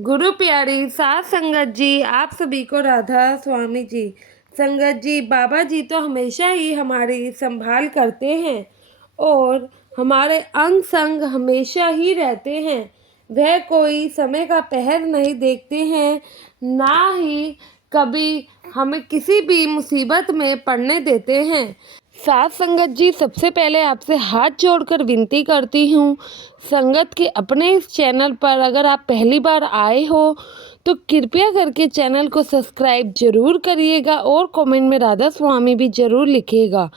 गुरु प्यारी सात संगत जी, आप सभी को राधा स्वामी जी। संगत जी, बाबा जी तो हमेशा ही हमारी संभाल करते हैं और हमारे अंग संग हमेशा ही रहते हैं। वह कोई समय का पहर नहीं देखते हैं, ना ही कभी हमें किसी भी मुसीबत में पड़ने देते हैं। साथ संगत जी, सबसे पहले आपसे हाथ जोड़कर विनती करती हूँ, संगत के अपने इस चैनल पर अगर आप पहली बार आए हो तो कृपया करके चैनल को सब्सक्राइब जरूर करिएगा और कमेंट में राधा स्वामी भी जरूर लिखिएगा।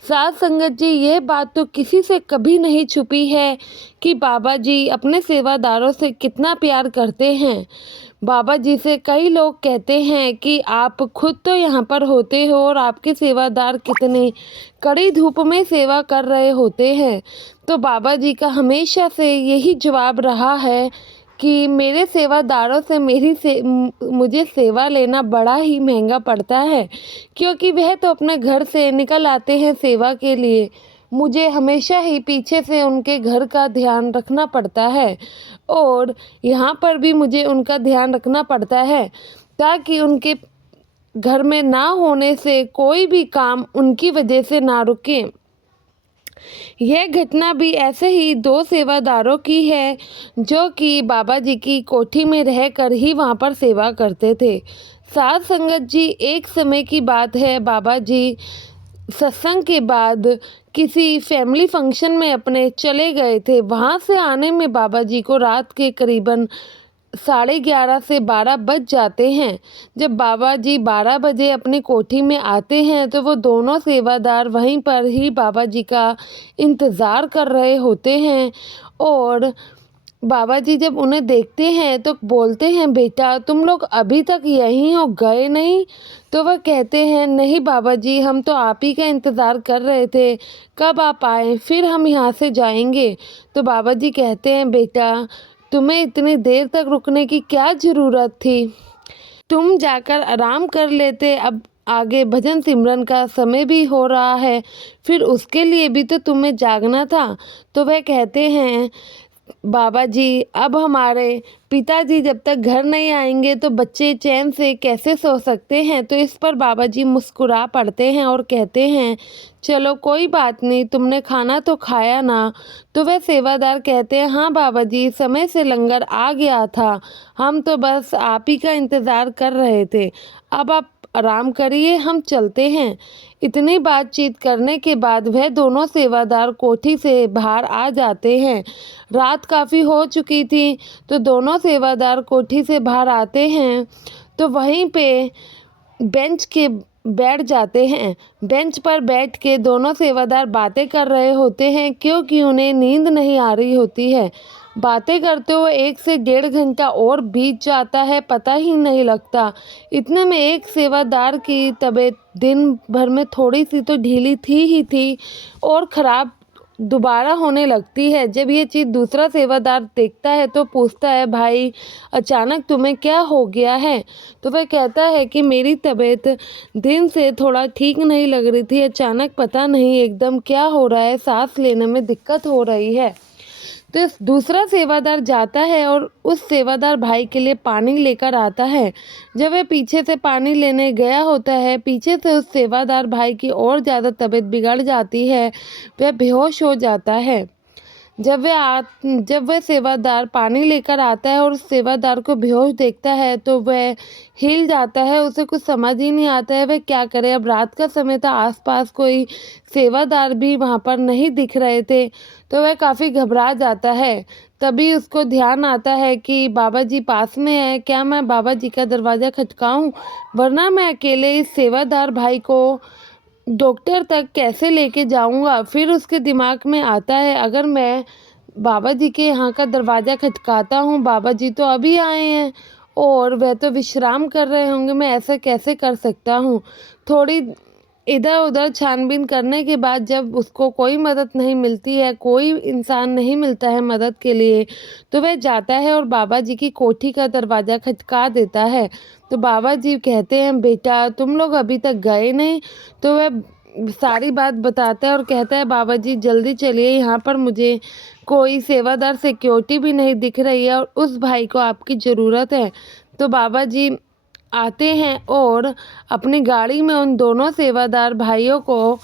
साथ संगत जी, यह बात तो किसी से कभी नहीं छुपी है कि बाबा जी अपने सेवादारों से कितना प्यार करते हैं। बाबा जी से कई लोग कहते हैं कि आप खुद तो यहाँ पर होते हो और आपके सेवादार कितने कड़ी धूप में सेवा कर रहे होते हैं। तो बाबा जी का हमेशा से यही जवाब रहा है कि मेरे सेवादारों से मुझे सेवा लेना बड़ा ही महंगा पड़ता है, क्योंकि वह तो अपने घर से निकल आते हैं सेवा के लिए। मुझे हमेशा ही पीछे से उनके घर का ध्यान रखना पड़ता है और यहाँ पर भी मुझे उनका ध्यान रखना पड़ता है, ताकि उनके घर में ना होने से कोई भी काम उनकी वजह से ना रुके। यह घटना भी ऐसे ही दो सेवादारों की है जो कि बाबा जी की कोठी में रहकर ही वहाँ पर सेवा करते थे। साथ संगत जी, एक समय की बात है, बाबा जी सत्संग के बाद किसी फैमिली फंक्शन में अपने चले गए थे। वहाँ से आने में बाबा जी को रात के करीबन 11:30 से 12 बज जाते हैं। जब बाबा जी 12 बजे अपनी कोठी में आते हैं तो वो दोनों सेवादार वहीं पर ही बाबा जी का इंतज़ार कर रहे होते हैं और बाबा जी जब उन्हें देखते हैं तो बोलते हैं, बेटा तुम लोग अभी तक यहीं हो, गए नहीं? तो वह कहते हैं, नहीं बाबा जी, हम तो आप ही का इंतज़ार कर रहे थे, कब आप आए, फिर हम यहाँ से जाएंगे। तो बाबा जी कहते हैं, बेटा तुम्हें इतनी देर तक रुकने की क्या ज़रूरत थी? तुम जाकर आराम कर लेते। अब आगे भजन सिमरन का समय भी हो रहा है, फिर उसके लिए भी तो तुम्हें जागना था। तो वह कहते हैं, बाबा जी अब हमारे पिताजी जब तक घर नहीं आएंगे तो बच्चे चैन से कैसे सो सकते हैं। तो इस पर बाबा जी मुस्कुरा पड़ते हैं और कहते हैं, चलो कोई बात नहीं, तुमने खाना तो खाया ना? तो वह सेवादार कहते हैं, हाँ बाबा जी, समय से लंगर आ गया था, हम तो बस आप ही का इंतज़ार कर रहे थे। अब आप आराम करिए, हम चलते हैं। इतनी बातचीत करने के बाद वह दोनों सेवादार कोठी से बाहर आ जाते हैं। रात काफ़ी हो चुकी थी, तो दोनों सेवादार कोठी से बाहर आते हैं तो वहीं पे बेंच के बैठ जाते हैं। बेंच पर बैठ के दोनों सेवादार बातें कर रहे होते हैं, क्योंकि उन्हें नींद नहीं आ रही होती है। बातें करते हुए 1 से 1.5 घंटा और बीत जाता है, पता ही नहीं लगता। इतने में एक सेवादार की तबीयत दिन भर में थोड़ी सी तो ढीली थी ही थी और ख़राब दोबारा होने लगती है। जब ये चीज़ दूसरा सेवादार देखता है तो पूछता है, भाई अचानक तुम्हें क्या हो गया है? तो वह कहता है कि मेरी तबीयत दिन से थोड़ा ठीक नहीं लग रही थी, अचानक पता नहीं एकदम क्या हो रहा है, सांस लेने में दिक्कत हो रही है। तो दूसरा सेवादार जाता है और उस सेवादार भाई के लिए पानी लेकर आता है। जब वह पीछे से पानी लेने गया होता है, पीछे से उस सेवादार भाई की और ज़्यादा तबीयत बिगड़ जाती है, वह बेहोश हो जाता है। जब वह सेवादार पानी लेकर आता है और उस सेवादार को बेहोश देखता है तो वह हिल जाता है, उसे कुछ समझ ही नहीं आता है वह क्या करे। अब रात का समय था, आसपास कोई सेवादार भी वहाँ पर नहीं दिख रहे थे, तो वह काफ़ी घबरा जाता है। तभी उसको ध्यान आता है कि बाबा जी पास में है, क्या मैं बाबा जी का दरवाज़ा खटकाऊं? वरना मैं अकेले इस सेवादार भाई को डॉक्टर तक कैसे लेके जाऊंगा? फिर उसके दिमाग में आता है, अगर मैं बाबा जी के यहाँ का दरवाज़ा खटकाता हूँ, बाबा जी तो अभी आए हैं और वह तो विश्राम कर रहे होंगे, मैं ऐसा कैसे कर सकता हूँ? थोड़ी इधर उधर छानबीन करने के बाद जब उसको कोई मदद नहीं मिलती है, कोई इंसान नहीं मिलता है मदद के लिए, तो वह जाता है और बाबा जी की कोठी का दरवाज़ा खटका देता है। तो बाबा जी कहते हैं, बेटा तुम लोग अभी तक गए नहीं? तो वह सारी बात बताता है और कहता है बाबा जी जल्दी चलिए, यहाँ पर मुझे कोई सेवादार सिक्योरिटी भी नहीं दिख रही है और उस भाई को आपकी ज़रूरत है। तो बाबा जी आते हैं और अपनी गाड़ी में उन दोनों सेवादार भाइयों को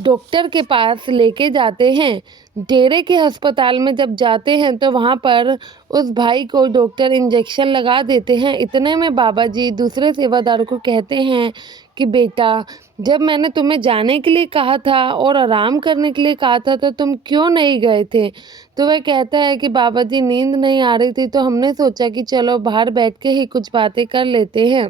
डॉक्टर के पास लेके जाते हैं। डेरे के अस्पताल में जब जाते हैं तो वहाँ पर उस भाई को डॉक्टर इंजेक्शन लगा देते हैं। इतने में बाबा जी दूसरे सेवादार को कहते हैं कि बेटा, जब मैंने तुम्हें जाने के लिए कहा था और आराम करने के लिए कहा था तो तुम क्यों नहीं गए थे? तो वह कहता है कि बाबा जी नींद नहीं आ रही थी तो हमने सोचा कि चलो बाहर बैठ के ही कुछ बातें कर लेते हैं।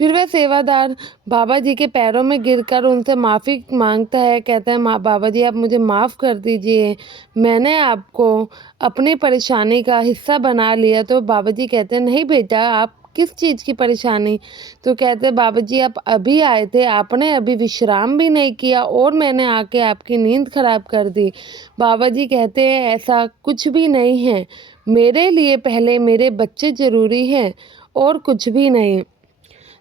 फिर वह सेवादार बाबा जी के पैरों में गिरकर उनसे माफ़ी मांगता है। कहता है बाबा जी आप मुझे माफ़ कर दीजिए, मैंने आपको अपनी परेशानी का हिस्सा बना लिया। तो बाबा जी कहते हैं नहीं बेटा, आप किस चीज़ की परेशानी? तो कहते हैं बाबा जी आप अभी आए थे, आपने अभी विश्राम भी नहीं किया और मैंने आके आपकी नींद खराब कर दी। बाबा जी कहते हैं ऐसा कुछ भी नहीं है, मेरे लिए पहले मेरे बच्चे ज़रूरी हैं और कुछ भी नहीं।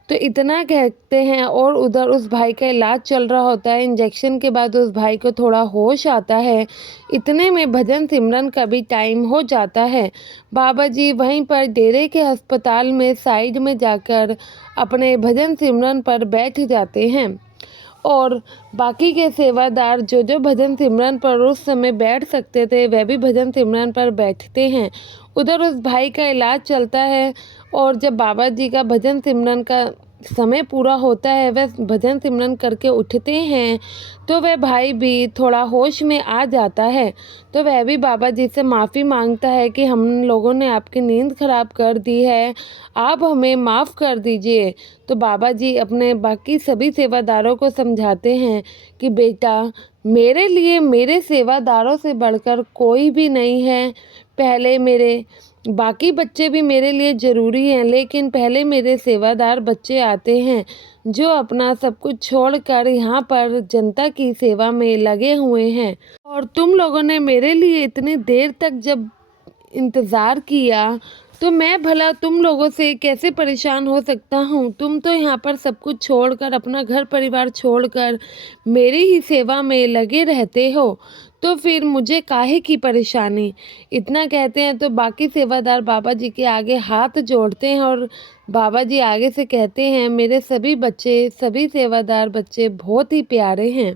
तो इतना कहते हैं और उधर उस भाई का इलाज चल रहा होता है। इंजेक्शन के बाद उस भाई को थोड़ा होश आता है। इतने में भजन सिमरन का भी टाइम हो जाता है। बाबा जी वहीं पर डेरे के अस्पताल में साइड में जाकर अपने भजन सिमरन पर बैठ जाते हैं और बाकी के सेवादार जो जो भजन सिमरन पर उस समय बैठ सकते थे वह भी भजन सिमरन पर बैठते हैं। उधर उस भाई का इलाज चलता है और जब बाबा जी का भजन सिमरन का समय पूरा होता है, वह भजन सिमरन करके उठते हैं तो वह भाई भी थोड़ा होश में आ जाता है। तो वह भी बाबा जी से माफ़ी मांगता है कि हम लोगों ने आपकी नींद खराब कर दी है, आप हमें माफ़ कर दीजिए। तो बाबा जी अपने बाकी सभी सेवादारों को समझाते हैं कि बेटा, मेरे लिए मेरे सेवादारों से बढ़कर कोई भी नहीं है। पहले मेरे बाकी बच्चे भी मेरे लिए ज़रूरी हैं, लेकिन पहले मेरे सेवादार बच्चे आते हैं जो अपना सब कुछ छोड़कर यहाँ पर जनता की सेवा में लगे हुए हैं। और तुम लोगों ने मेरे लिए इतनी देर तक जब इंतज़ार किया तो मैं भला तुम लोगों से कैसे परेशान हो सकता हूँ? तुम तो यहाँ पर सब कुछ छोड़कर, अपना घर परिवार छोड़कर मेरी ही सेवा में लगे रहते हो, तो फिर मुझे काहे की परेशानी? इतना कहते हैं तो बाकी सेवादार बाबा जी के आगे हाथ जोड़ते हैं और बाबा जी आगे से कहते हैं मेरे सभी बच्चे, सभी सेवादार बच्चे बहुत ही प्यारे हैं।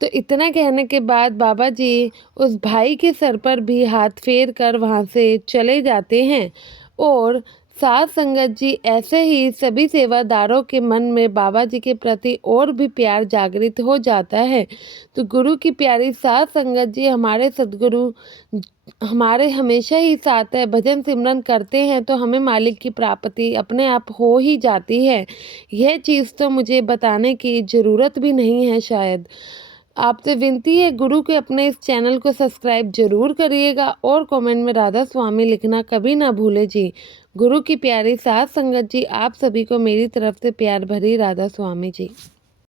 तो इतना कहने के बाद बाबा जी उस भाई के सर पर भी हाथ फेर कर वहाँ से चले जाते हैं और साध संगत जी ऐसे ही सभी सेवादारों के मन में बाबा जी के प्रति और भी प्यार जागृत हो जाता है। तो गुरु की प्यारी साध संगत जी, हमारे सद्गुरु हमारे हमेशा ही साथ है। भजन सिमरन करते हैं तो हमें मालिक की प्राप्ति अपने आप हो ही जाती है। यह चीज़ तो मुझे बताने की ज़रूरत भी नहीं है शायद। आपसे विनती है गुरु के अपने इस चैनल को सब्सक्राइब जरूर करिएगा और कमेंट में राधा स्वामी लिखना कभी ना भूले जी। गुरु की प्यारी साध संगत जी, आप सभी को मेरी तरफ से प्यार भरी राधा स्वामी जी।